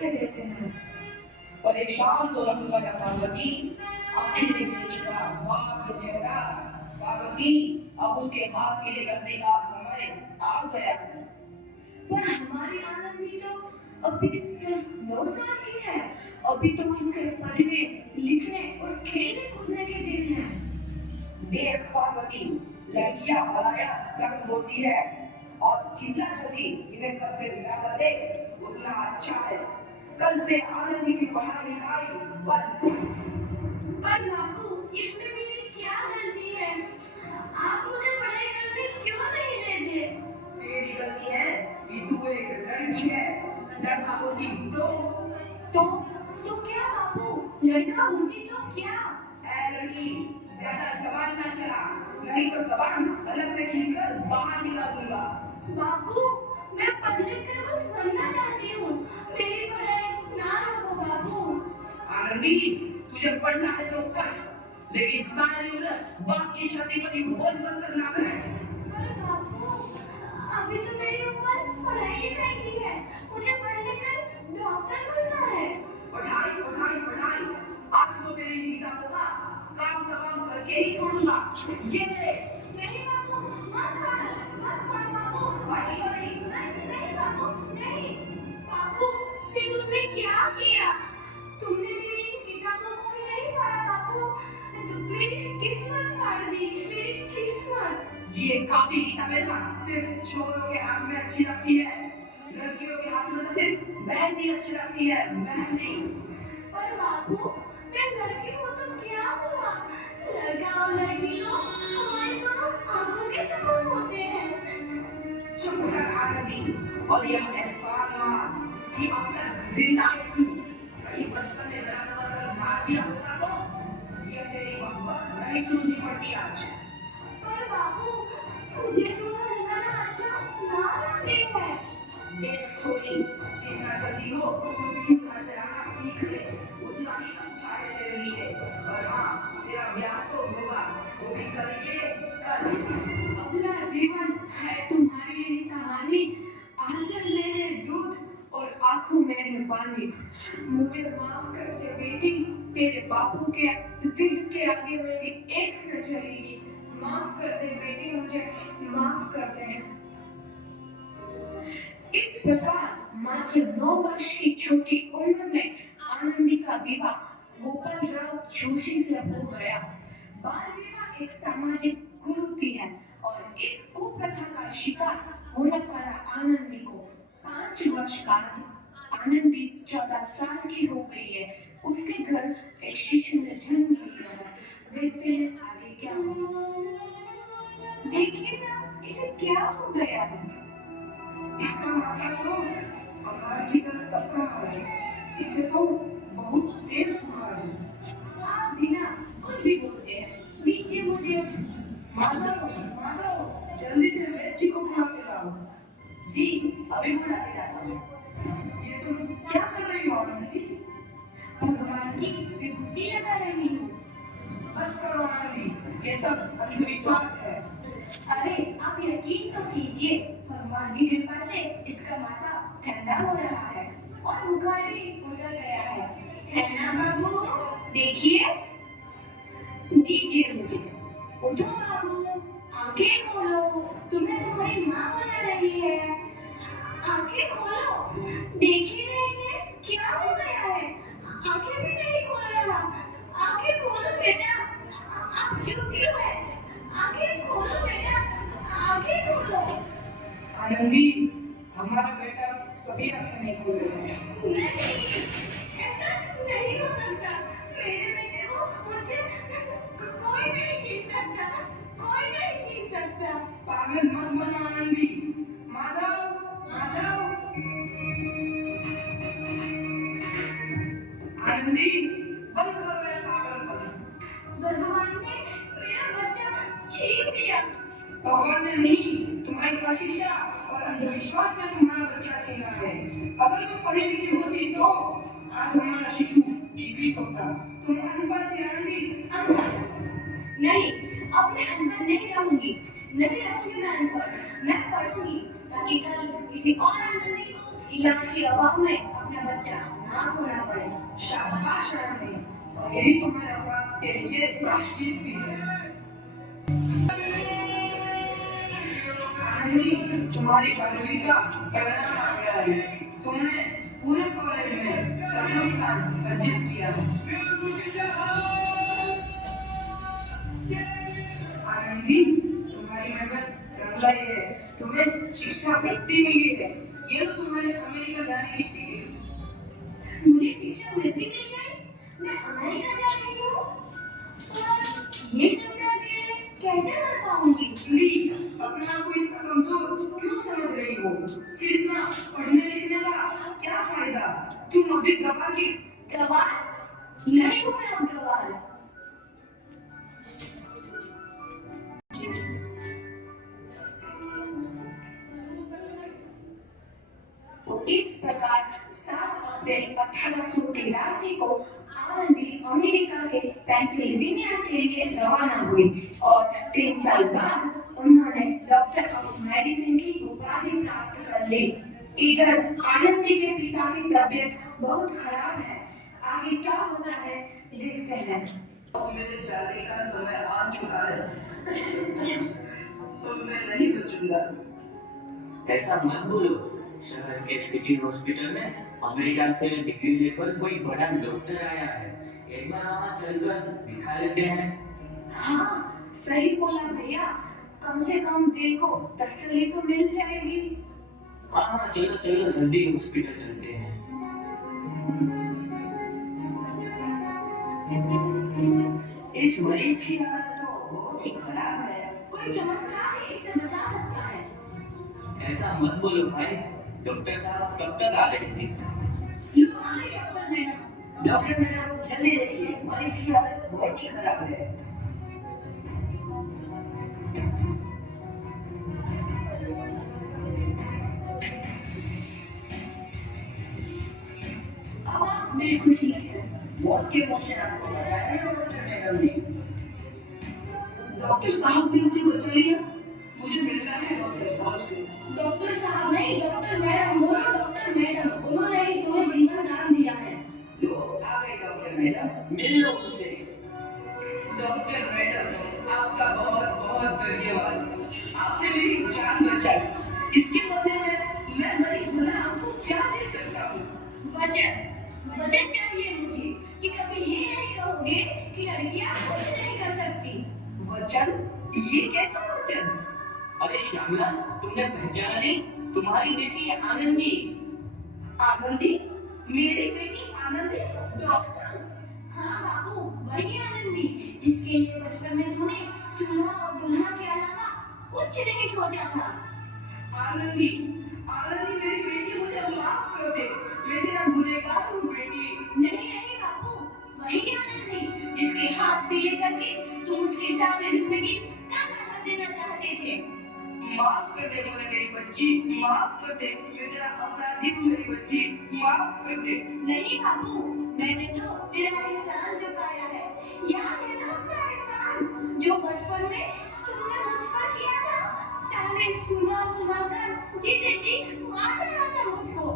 कह देते हैं। परेशान तो रहूंगा ना पार्वती, आखिर एक बेटी का बाप जो ठहरा। पार्वती, अब उसके हाथ पीले करने का समय आ गया है। पर हमारी आनंदी तो अभी सिर्फ 9 साल की है। अभी तो उसके पढ़ने, लिखने और खेलने कूदने के दिन हैं। देख पार्वती, लड़कियां पलाया रंग होती है और जितना जल्दी इन्हें घर से विदा कर दे उतना अच्छा है। कल से आनंदी की पढ़ाई लिखाई बंद। पर बाबू, इसमें मेरी क्या गलती है? आप मुझे पढ़ाई करने क्यों नहीं देते? तेरी गलती है कि तू एक लड़की है। लड़का होती तो तो क्या बाबू, लड़का होती तो क्या? ऐ लड़की, ज्यादा जबान ना चला, नहीं तो जबान अलग से खींचकर बाहर निकाल दूंगा। बाबू, मैं पढ़ लिख कर कुछ बनना चाहती हूँ। मेरी पढ़ाई ना रोको बाबू। आनंदी, तुझे पढ़ना है तो पढ़, लेकिन सारी उम्र बाप की छाती पर ही बोझ बनकर ना बैठ। पर बाबू, अभी तो मेरी उम्र पढ़ाई लिखाई की है। मुझे पढ़ लिख कर डॉक्टर बनना है। पढ़ाई पढ़ाई पढ़ाई, आज तो मेरे इन किताबों का काम तमाम करके ही छोड़ूंगा। ये ले। नहीं बाबू, मत छोड़ बाबू। नहीं नहीं बाबू, नहीं। बाबू, ये तुमने क्या किया? तुमने मेरी इन किताबों को ही नहीं पढ़ा बाबू। मेरी किस्मत फाड़ दी, मेरी किस्मत। ये कापी किताबें ना सिर्फ छोरों के हाथ में अच्छी लगती है, लड़कियों के हाथ में तो सिर्फ मेहंदी अच्छी लगती है, मेहंदी। पर बाबू, मैं लड़की हूँ तो क्या हुआ? लड़का और लड़की तो हमारी दोनों आंखों के समान होते हैं। चुप कर आनंदी, और यह एहसान मान कि अब तक जिंदा है तू। कहीं बचपन में गला दबाकर मार दिया होता तो यह तेरी बकबक नहीं सुननी पड़ती आज। पर बाबू, मुझे चूल्हा जलाना अच्छा ना लगते है। देख छोरी, जितना जल्दी हो तुम चूल्हा जलाना सीख ले, उतना ही अच्छा है तेरे लिए। और हाँ, तेरा ब्याह तो होगा, वो भी करेंगे कल। अगला जीवन है तुम्हारी यही कहानी। आंचल में है दूध और आंखों में है पानी। मुझे माफ कर दे बेटी, तेरे बापू के जिद के आगे मेरी एक न चलेगी। माफ कर दे बेटी, मुझे माफ कर दे। इस प्रकार मात्र 9 वर्ष की छोटी उम्र में आनंदी का विवाह गोपाल राव जोशी से हो गया। बाल विवाह एक सामाजिक कुरीति है और इस कुप्रथा का शिकार होने पड़ा आनंदी को। 5 वर्ष बाद आनंदी 14 साल की हो गई है। उसके घर एक शिशु ने जन्म लिया है। देखते हैं आगे क्या होगा। देखिए ना, इसे क्या हो गया है? इसका माथा तो अंगार की तरह तप रहा है। इसे तो बहुत तेज बुखार है। आप बिना कुछ भी बोलते हैं, दीजिए मुझे। माधव, माधव, जल्दी से बेटी को बुला के लाओ। जी, अभी बुला के लाता हूँ। ये तुम क्या कर रही हो आनंदी? भगवान की विभूति लगा रही हूँ। बस करो आनंदी, ये सब अंधविश्वास है। अरे आप यकीन तो कीजिए, भगवान की कृपा से इसका माथा ठंडा हो रहा है और बुखार भी उतर गया है ना बाबू? देखिए, दीजिए मुझे। उठो बाबू, आंखें खोलो। तुम्हें तुम्हारी माँ बुला रही है। आंखें खोलो, देखिए ना इसे क्या हो गया है? आंखें भी नहीं खोल रहा। आंखें खोलो बेटा, आप चुप क्यों है? आंखें खोलो बेटा, आंखें खोलो। आनंदी, हमारा बेटा कभी आंखें नहीं खोल रहा है। नहीं, ऐसा नहीं हो सकता। मेरे बेटे को मुझसे कोई नहीं छीन सकता, कोई नहीं छीन सकता। पागल मत बनो आनंदी। माधव, माधव। आनंदी, बंद करो ये पागलपन। भगवान ने मेरा बच्चा छीन लिया। भगवान ने नहीं, तुम्हारी आशीषा और अंधविश्वास ने तुम्हारा बच्चा छीना है। अगर तुम पढ़ी लिखी होती तो आज हमारा शिशु जीवित होता। तुम अनपढ़ थी आनंदी। नहीं, अब मैं अनपढ़ नहीं रहूंगी। नहीं रहूंगी मैं अनपढ़। मैं पढ़ूंगी ताकि कल किसी और आनंदी को इलाज के अभाव में अपना बच्चा ना खोना पड़े। शाबाश आनंदी, और यही तुम्हारे अपराध के लिए प्रायश्चित भी है। आनंदी, तुम्हारी 12वीं का परिणाम आ गया है। तुमने पूरे कॉलेज में प्रथम स्थान अर्जित किया है। आनंदी, तुम्हारी मेहनत रंग लाई है। तुम्हें शिक्षावृत्ति मिली है। ये लो तुम्हारे अमेरिका जाने की टिकट। मुझे शिक्षावृत्ति मिल गई, मैं अमेरिका जा रही हूँ। पर ये सब मैं अकेले कैसे कर पाऊंगी? आनंदी, अपने आप को इतना कमजोर क्यों समझ रही हो? फिर इतना पढ़ने लिखने का क्या फायदा? तुम अभी गवाह की गवार नहीं हूँ मैं अब गवार। इस प्रकार 7 अप्रैल 1883 को आनंदी अमेरिका के पेंसिल्वेनिया के लिए रवाना हुई और 3 साल बाद उन्होंने डॉक्टर ऑफ मेडिसिन की उपाधि प्राप्त कर ली। इधर आनंदी के पिता की तबीयत बहुत खराब है। आगे क्या होता है देखते हैं। अब मेरे जाने का समय आ चुका है। अब मैं नहीं बचूंगा। ऐसा मत बोलो। शहर के सिटी हॉस्पिटल में अमेरिका से डिग्री लेकर कोई बड़ा डॉक्टर आया है। एक बार वहाँ चलकर दिखा लेते हैं। हाँ सही बोला भैया, कम से कम दिल को तसल्ली तो मिल जाएगी। हाँ हाँ, चलो चलो जल्दी हॉस्पिटल चलते हैं। इस मरीज की हालत तो बहुत ही खराब है। कोई चमत्कार ही इसे बचा सकता है। ऐसा मत बोलो भाई, डॉक्टर साहब कब तक आ जाएंगे? लो आए डॉक्टर मैडम। डॉक्टर मैडम, जल्दी देखिए, मरीज की हालत बहुत ही खराब है। अब आप बिल्कुल ठीक है। मौत के मुंह से आपको बचाया है डॉक्टर मैडम ने। डॉक्टर साहब दिल से बचा लिया। मुझे मिलना है डॉक्टर साहब से। डॉक्टर साहब नहीं, डॉक्टर मैडम बोलो। डॉक्टर मैडम, उन्होंने ही तुम्हें जीवन दान दिया है। लो आ गए डॉक्टर मैडम, मिल लो उनसे। डॉक्टर मैडम, आपका बहुत बहुत धन्यवाद। आपने मेरी जान बचाई। इसके बदले में मैं गरीब भला आपको क्या दे सकता हूँ? वचन वचन चाहिए मुझे कि कभी ये नहीं कहोगे कि लड़कियां कुछ नहीं कर सकती। वचन? ये कैसा वचन? अरे श्यामला, तुमने पहचाना नहीं? तुम्हारी बेटी आनंदी। आनंदी? मेरी बेटी आनंदी डॉक्टर? हाँ बाबू, वही आनंदी जिसके लिए बचपन में तूने चूल्हा और दूल्हा के अलावा कुछ नहीं सोचा था। आनंदी, आनंदी मेरी बेटी, मुझे माफ कर दे। मैं तेरा गुनहगार हूँ बेटी। नहीं नहीं बाबू, वही आनंदी जिसके हाथ पीले करके तुम उसके साथ जिंदगी काला कर देना चाहते थे। माफ कर दे मुझे मेरी बच्ची, माफ कर दे। मैं तेरा अपराधी हूँ मेरी बच्ची, माफ कर दे। नहीं बाबू, मैंने तो तेरा एहसान चुकाया है। याद है ना अपना एहसान जो बचपन में तुमने मुझ पर किया था? ताने सुना सुना कर जीते जी मार डाला था मुझको।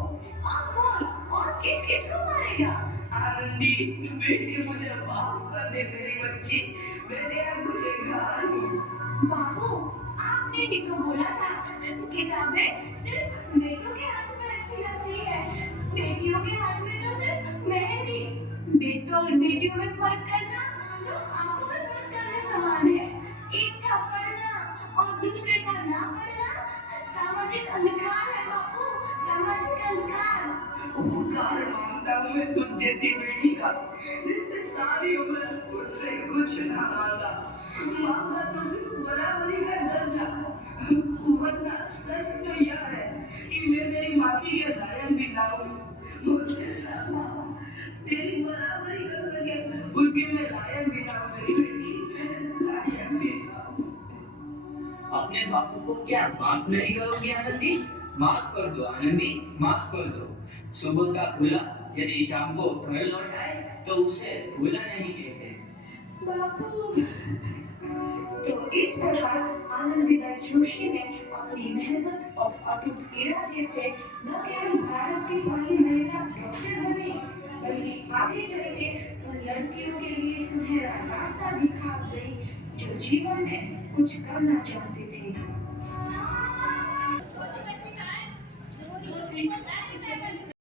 अब बोल, और किस किस को मारेगा? आनंदी बेटी, मुझे माफ कर दे मेरी बच्ची। मैं तेरा गुनहगार हूँ। बाबू, आपने भी तो बोला था किताबें सिर्फ बेटों के हाथ में अच्छी लगती है, बेटियों के हाथ में तो सिर्फ मेहंदी। बेटों और बेटियों में फर्क करना तो आंखों में फर्क करने समान है। एक का पढ़ना और दूसरे का ना पढ़ना सामाजिक अंधकार है बाबू, सामाजिक अंधकार। उपकार मांगता हूँ मैं तुझ जैसी बेटी का, जिसने सारी उम्र मुझसे कुछ ना मांगा। मांगा तो सिर्फ बराबरी का दर्जा। वरना सच तो यह है कि मैं तेरी माफी के लायक भी ना हूँ। मुझे तेरी बराबरी कर सके उसके मैं लायक भी ना हूँ मेरी बेटी, लायक भी ना हूँ। अपने बापू को क्या माफ नहीं करोगी आनंदी? माफ कर दो आनंदी, माफ कर दो। सुबह का भूला यदि शाम को घर लौट आए तो उसे भूला नहीं कहते। बापू, तो इस प्रकार आनंदीबाई जोशी ने अपनी मेहनत और अटूट इरादे से न केवल भारत की पहली महिला डॉक्टर बने, बल्कि आगे चल के उन लड़कियों के लिए सुनहरा रास्ता दिखा गई जो जीवन में कुछ करना चाहती थी।